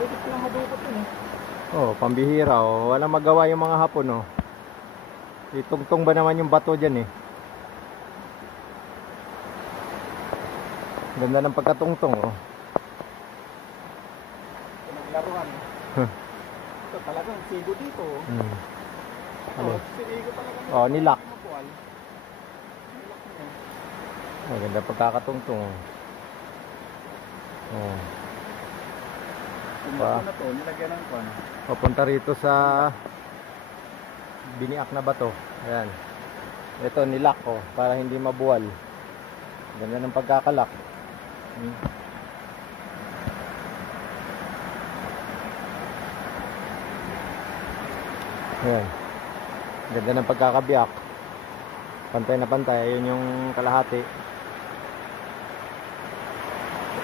Pwede ko lang madukot yun eh. Oh, pambihira oh. Walang magawa yung mga Hapon oh. Itungtong ba naman yung bato dyan eh. Ganda ng pagkatungtong oh. Pinaglaruan eh. Ito talagang sigo dito oh. Ano? Sigo talaga. Oh, nilak. Mapual. Nilak niya. Oh, ganda pagkakatungtong oh. Oh. Kung na to, nilagyan ng kwan. Papunta rito sa biniak na bato. Ayan. Ito nilak oh, para hindi mabuwal. Ganda ng pagkakalak. Ayan. Ganda ng pagkakabiyak. Pantay na pantay. Ayun yung kalahati.